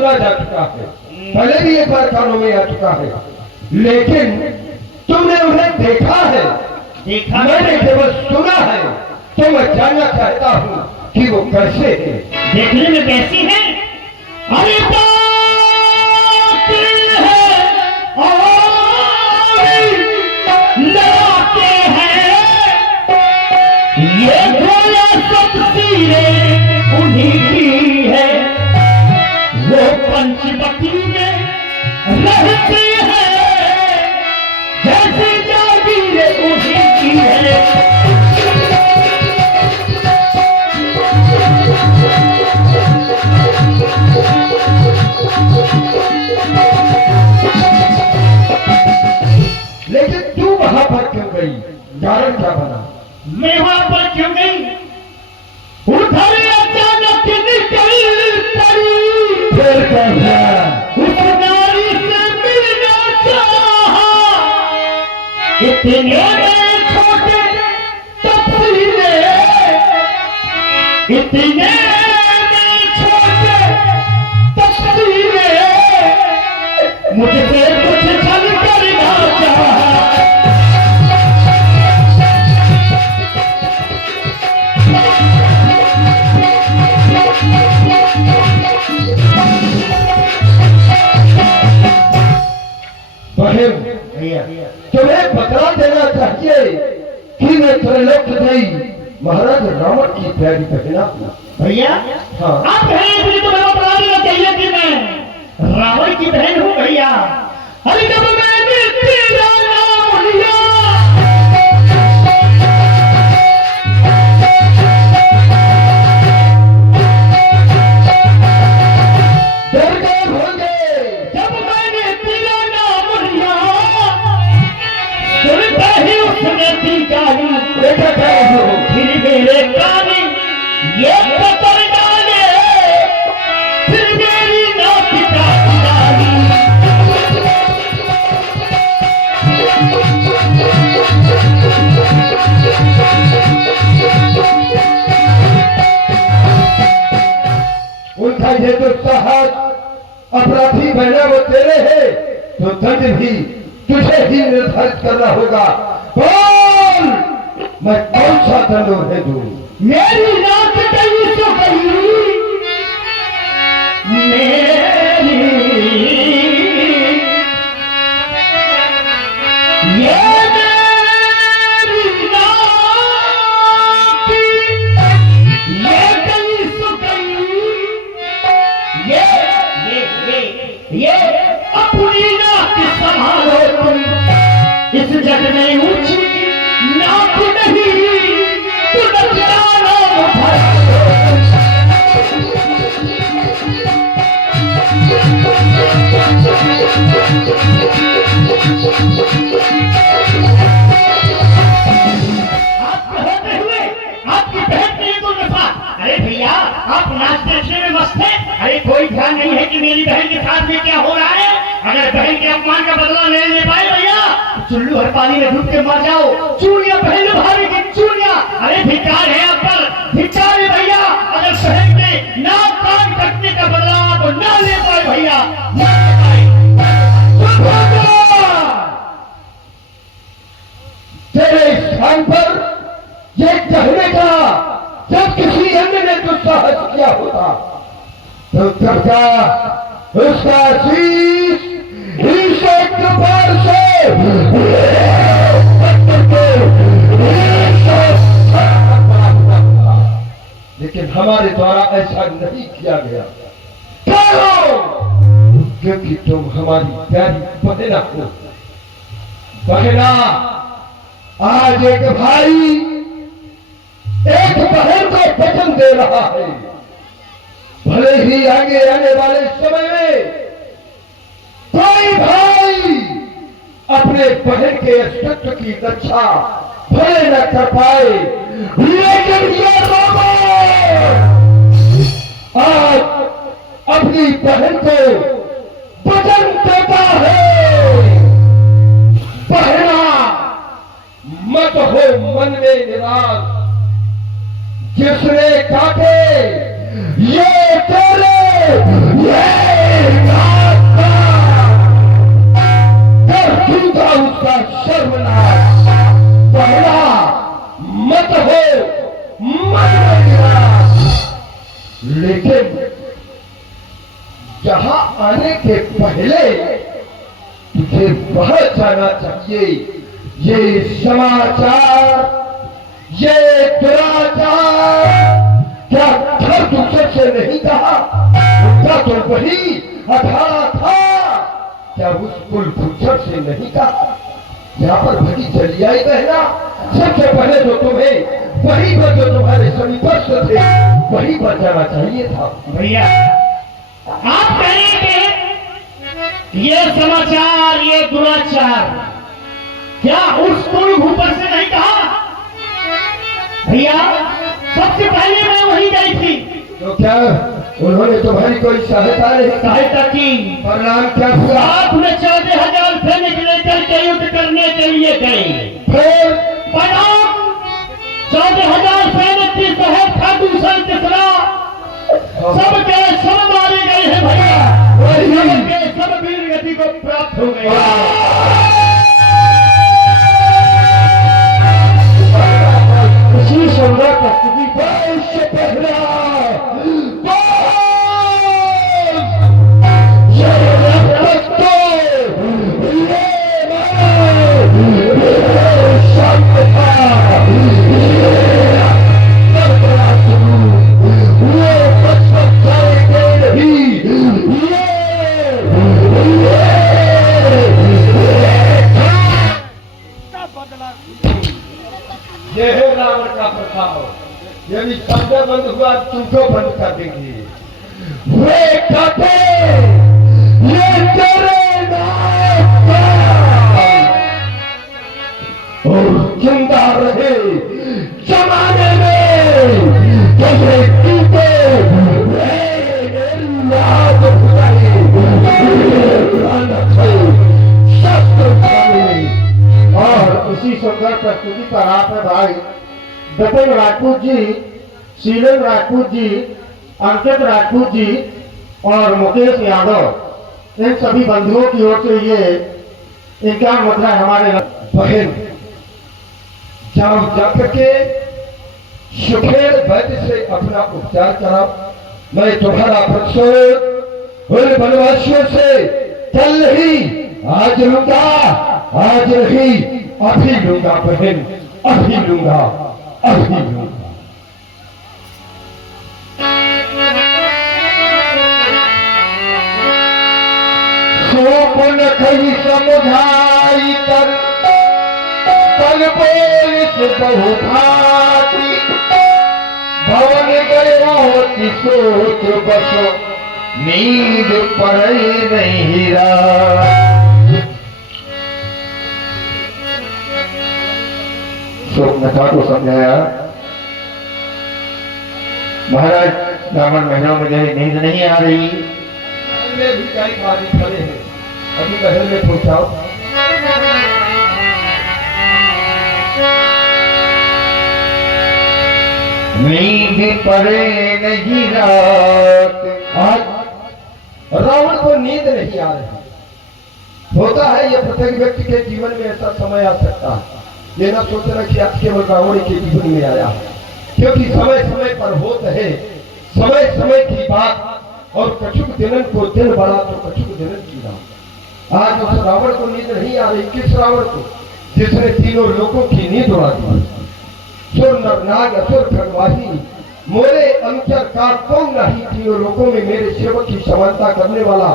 सुना जा चुका है, पहले भी एक बार कानों में आ चुका है, लेकिन तुमने उन्हें देखा है? देखा मैंने केवल सुना है, तो मैं जानना चाहता हूँ कि वो कैसे है। देखने में कैसी है? अरे लाके हैं ये भोला सब चीजें उन्हीं की है, वो पंचवटी में रहती है, जैसे जागीरें उन्हीं की है। लेकिन तू वहां पर क्यों गई? कारण क्या बना? मैं वहां पर क्यों गई? उधर अचानक निकल पड़ी, फिर कैसा? उस नारी से मिलना चाहा, इतने छोटे तस्वीरें, इतने छोटे तस्वीरें, मुझसे कुछ छल करना चाहा। बहन, तुम्हें बता देना चाहिए कि मैं त्रैलोक गई महाराज रावण की प्यारी बहना हूँ। भैया हाँ। आप हैं इसलिए तो मैं बता देना चाहिए कि मैं रावण की बहन हूँ भैया। अरे जब मैंने तेरा नाम लिया, डर गए होंगे। जब मैंने तेरा नाम लिया, सुनते ही उसने दी गाली, देखा क्या हो? फिर मेरे कान ये पकड़ डाले, फिर मेरी नाक काट डाली। उनका ये जो साहस अपराधी बना वो तेरे है, तो दंड भी तुझे ही निर्धारित करना होगा। बोल, मैं कौन सा दंड उन्हें दूं? मेरी नाक गई सो गई, मेरी ये मेरी नाक ये गई सो गई, ये अपनी नाक संभालो तुम, इस जग में ऊंची नाक नहीं, तू नचाना होते हुए आपकी बहन के लिए तो नफा। अरे भैया आप नाचने में मस्त है। अरे कोई ध्यान नहीं है कि मेरी बहन के साथ में क्या हो रहा है। अगर बहन के अपमान का बदला नहीं ले पाए भैया, चुल्लू हर पानी में डूब के मर जाओ। चूड़ियां पहन लो भाभी की चूड़ियां। अरे धिक्कार है आप पर, धिक्कार है भैया। अगर बहन के नाक कान कटने का बदला आप ना ले पाए भैया, ना ले पाए। तेरे स्थान पर ये कहने का जब किसी अन्य ने तो साहस किया होता, तो करता उसका शीश ईश्वर कृपाल से लेकिन हमारे द्वारा ऐसा नहीं किया गया। क्योंकि तुम हमारी प्यारी बहना हो। बहना, आज एक भाई एक बहन को वचन दे रहा है, भले ही आगे आने वाले समय में कोई भाई अपने बहन के अस्तित्व की रक्षा भले न कर पाए, लेकिन ये लोगों आज अपनी बहन को वचन देता है। बहना, मत हो मन में निराश, जिसने काटे ये तेरे ये यहाँ आने के पहले तुझे बहुत जाना चाहिए। ये समाचार, ये दुराचार क्या घर दूसरे से नहीं कहा? क्या तो वही अथा था, क्या उस कुलभूषण से नहीं कहा? यहाँ पर भली चली आई बहना, सबसे पहले तो तुम्हें वही पर जो तुम्हारे समीपस्थ थे वही पर जाना चाहिए था। भैया आप कहेंगे ये समाचार, ये दुराचार क्या उस कुलभूषण से नहीं कहा? भैया सबसे पहले मैं वही गई थी। तो क्या उन्होंने तुम्हारी कोई सहायता की? परिणाम क्या हुआ? साथ में 14,000 सैनिक लेकर के युद्ध करने के लिए गए। फिर परिणाम 14,000 सैनिक की शहर था दूसरा तीसरा, सबके सब मारे गए हैं भैया। सबके सब वीर गति को प्राप्त हो गए। इसी सुंदर प्रस्तुति से पहला ये है रावण का प्रताप। यदि शब्द बंद हुआ तुमको बंद कर देंगे। वे कहते ये तेरे नाम का और जिंदा रहे जमाने में जैसे टीके याद और इसी सुंदर प्रस्तुति पर आपने भाई विपिन राजपूत जी, शीलन राजपूत जी, अंकित राजपूत जी और मुकेश यादव, इन सभी बंधुओं की ओर से ये इनका मुद्रा हमारे बहन जाओ जाकर के सुखेड़ वैद्य से अपना उपचार कराओ। मैं तुम्हारा प्रतिशोध उन वनवासियों से कल ही आज लूंगा, आज नहीं अभी लूंगा बहन, अभी लूंगा, अभी लूंगा। सोपुन कही समुझाई कर पल बोलिस बहुभाती भवन गयो सोच बसो नींद पड़े नहीं रहा। शोकनथा को समझाया महाराज, ब्राह्मण महिलाओं में जो नींद नहीं आ रही। में भी कई आदमी खड़े हैं, अभी महल में पहुंचाओ। नींद पड़े नहीं रात। आज रावण को नींद नहीं आ रही। होता है ये प्रत्येक व्यक्ति के जीवन में ऐसा समय आ सकता है। ये ना सोचना कि आज केवल रावण के जीवन में आया, क्योंकि समय समय पर होता है, समय समय की बात। और कछुक दिनन को दिन बड़ा तो कछुक दिनन की रात। आज उस रावण को नींद नहीं आ रही। किस रावण को? जिसने तीनों लोगों की नींद उड़ा दी। सुर नर नाग असुर खगवाही मोरे अनुचर का कौन नहीं, तीनों लोगों में मेरे सेवक की समानता करने वाला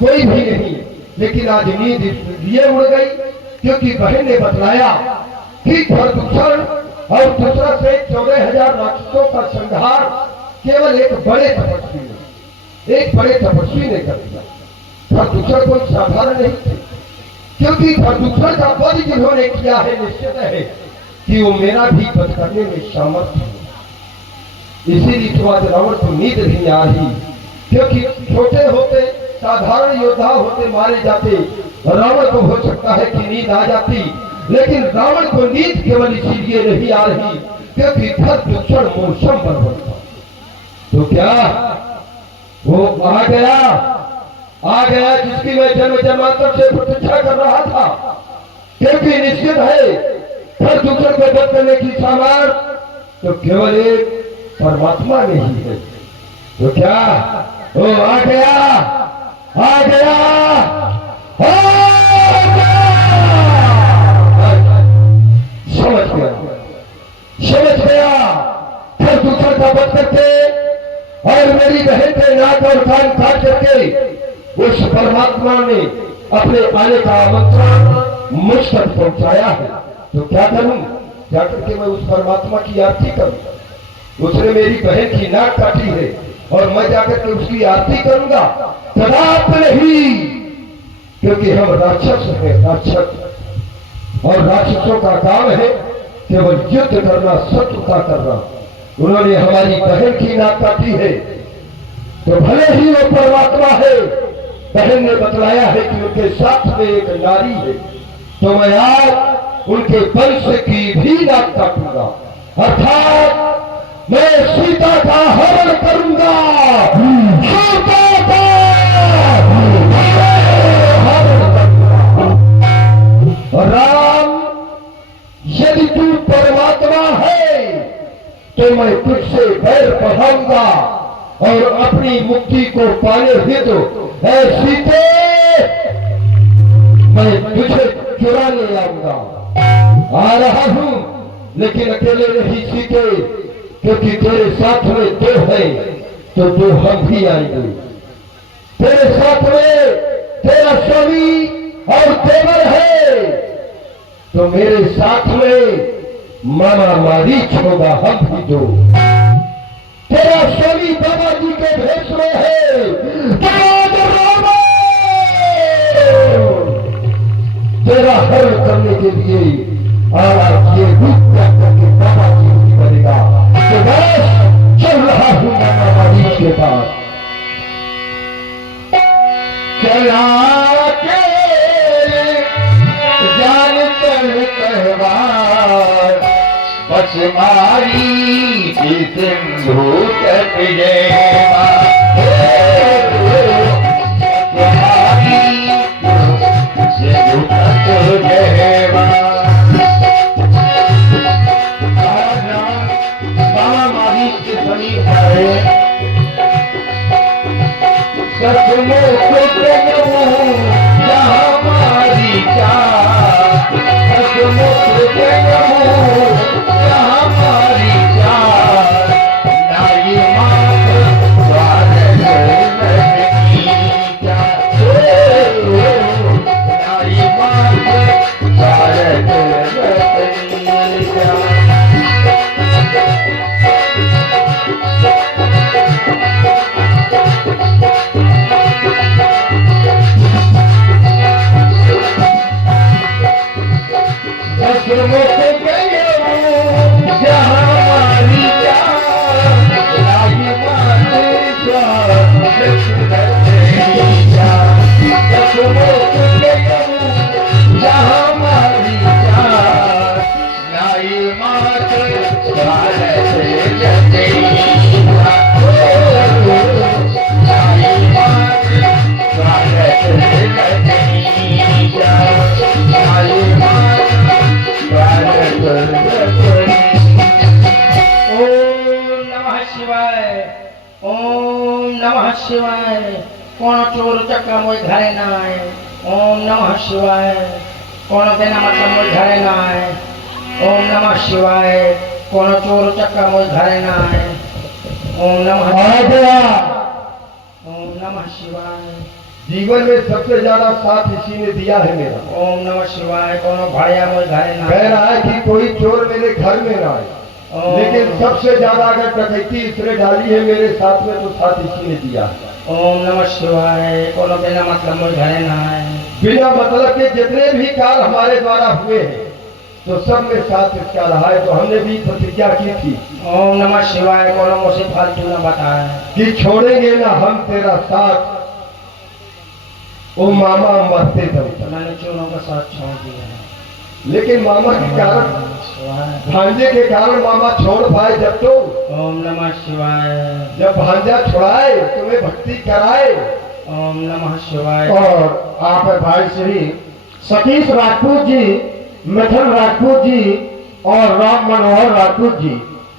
कोई भी नहीं। लेकिन आज नींद इसलिए उड़ गई क्योंकि बहन ने बतलाया कि प्रदूषण और दूसरा से 14,000 राक्षसों का संहार केवल एक बड़े तपस्वी ने कर दिया। प्रदूषण कोई साधारण नहीं थे, क्योंकि प्रदूषण का वध जिन्होंने किया है निश्चित है कि वो मेरा भी वध करने में सामर्थ्य है। इसीलिए तो आज रावण को नींद नहीं आ रही, क्योंकि छोटे होते साधारण योद्धा होते मारे जाते, रावण को हो सकता है कि नींद आ जाती, लेकिन रावण को नींद केवल इसीलिए नहीं आ रही क्योंकि प्रदूषण मौसम पर बनता। तो क्या वो आ गया जिसकी मैं जन्म जन्मांतर से प्रतीक्षा कर रहा था, क्योंकि निश्चित है प्रदूषण को दूर करने की सामर्थ्य तो केवल एक परमात्मा में ही है। तो क्या वो आ गया गया, आ गया, समझ गया। फिर दूसरा का बच करके और मेरी बहन के नाक और कान काट करके उस परमात्मा ने अपने आने का आमंत्रण मुझ तक पहुंचाया है। तो क्या करूं? जाकर के मैं उस परमात्मा की आरती करूं। उसने मेरी बहन की नाक काटी है और मैं जाकर के उसकी आरती करूंगा? कदापि नहीं, क्योंकि हम राक्षस हैं, राक्षस। और राक्षसों का काम है केवल युद्ध करना, शत्रुता करना। उन्होंने हमारी बहन की नाक काटी है तो भले ही वो परमात्मा है, बहन ने बतलाया है कि उनके साथ में एक नारी है, तो मैं आज उनके वंश की भी नाक काटूंगा, अर्थात मैं सीता का हरण करूंगा। सीता का हरण करूंगा। राम, यदि तू परमात्मा है तो मैं तुझसे बैर बढ़ाऊंगा और अपनी मुक्ति को पाने हेतु सीते मैं तुझे चुराने आऊंगा। आ रहा हूं, लेकिन अकेले नहीं सीते, क्योंकि तेरे साथ में दो है तो दो हम भी आएंगे। तेरे साथ में तेरा स्वामी और देवर है तो मेरे साथ में मामा मारीच होगा, हम भी दो। तेरा स्वामी बाबा जी के भेष में है, तेरा हरण करने के लिए आज ये रूप त्याग करके बाबा जी की बनेगा। तो बस चल रहा हूं मामा मारीच के पास। चला के जान कर कहवार बस मारी की सिंधु तट जयवा। सिंधु तट जयवा। बाबा मारी के समीप है सचमुच जहाँ मारी का सचमुच जहाँ मारी का नाई मात द्वार लगी का नाई मात द्वार लगी का। शिवाय कौन चोर चक्का मोई घरे ना आए। ओम नमः शिवाय कौन देना मतलब मोई घरे ना आए। ओम नमः शिवाय कौन चोर चक्का मोई घरे ना आए। ओम नमः ओम नमः शिवाय। जीवन में सबसे ज्यादा साथ इसी ने दिया है मेरा। ओम नमः शिवाय कौन भाड़िया मोई घरे ना कह रहा है कि कोई चोर मेरे घर में ना आए, लेकिन सबसे ज्यादा अगर डकैती इसने डाली है मेरे साथ में तो साथ इसी ने दिया है। ओम नमः शिवाय कोनो बिना मतलब मोई घरे ना आए। बिना मतलब के जितने भी काल हमारे द्वारा हुए हैं तो सब में साथ इसका रहा है। तो हमने भी प्रतिज्ञा की थी ओम नमः शिवाय कोनो मुझे फालतू न बताए कि छोड़ेंगे ना हम तेरा साथ, वो मामा मरते दम तक। मैंने चोरों का साथ छोड़ दिया है, लेकिन मामा के कारण, भांजे के कारण मामा छोड़ पाए। जब तो ओम नमः शिवाय जब भांजा छुड़ाए तुम्हें भक्ति कराए। ओम नमः शिवाय। और आप भाई श्री सतीश राजपूत जी, मिथुन राजपूत जी और राम मनोहर राजपूत जी,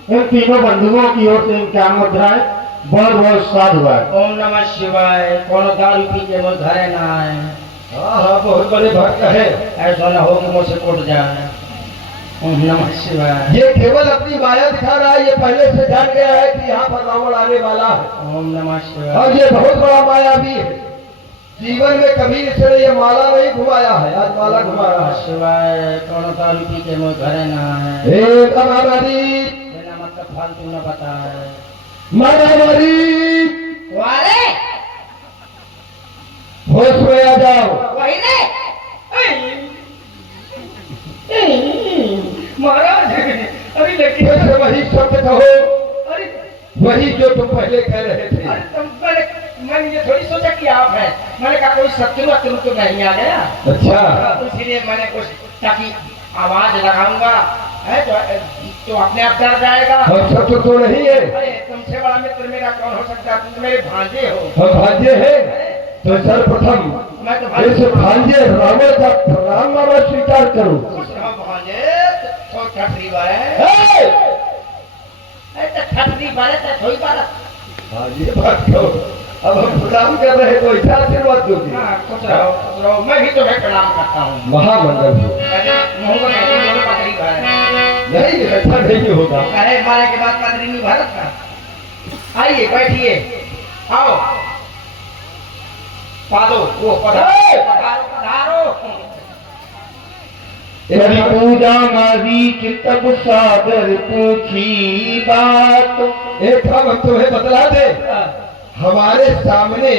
इन तीनों बंधुओं की ओर से इनकी मुद्राएं बहुत बहुत साधुवाद। ओम नमः शिवाय। कौन दारू पी के मुझ घरे ना आए। हाँ हाँ, बहुत बड़े भक्त है। ऐसा न हो कि मुझसे टूट जाए। ओम नमः शिवाय। ये केवल अपनी माया दिखा रहा है, ये पहले से जान गया है कि यहाँ पर रावण आने वाला है। ओम नमः शिवाय। और ये बहुत बड़ा मायावी है। जीवन में कभी इसने ये माला नहीं घुमाया है, आज माला घुमा रहा है। शिवाय। कौन दारू पी के मुझ घरे ना आए। हे महारानी, बिना मतलब फालतू न बताए। महारानी, वाले होश में आ जाओ। वही रे। महाराज अरे लेकिन फिर से वही शब्द कहो, अरे वही जो तुम पहले कह रहे थे। अरे तुम मैंने ये थोड़ी सोचा कि आप हैं। मैंने कहा कोई शत्रु तो नहीं आ गया। अच्छा, तो इसीलिए मैंने कुछ ताकि आवाज लगाऊंगा है तो अपने आप डर जाएगा। हम शत्रु तो नहीं है, अरे तुमसे बड़ा मित्र मेरा कौन हो सकता है। तुम तो मेरे भांजे हो। हम भांजे हैं। तो सर्वप्रथम मैं तो इस भांजे रावण का प्रणाम मामा स्वीकार करो। खुश रहो भांजे। तो ठटरी बारे हे! ठटरी बारे तो थोड़ी बार। हाँ, ये बात कहो। अब हम प्रणाम कर रहे हैं तो ऐसा आशीर्वाद दोगे। हाँ, खुश रहो। मैं भी तुम्हें प्रणाम करता हूँ। महामंडल हो। मुँह को कहते हैं, दोनों पथरी बारे। नहीं, ऐसा नहीं होगा। कहे मारे के बाद पथरी नहीं भारत का। आइए बैठिए। आओ पादो वो पधारो पधारो। यदि पूजा मारी कि तब सादर पूछी बात। एक हम तुम्हें बतला दे, हमारे सामने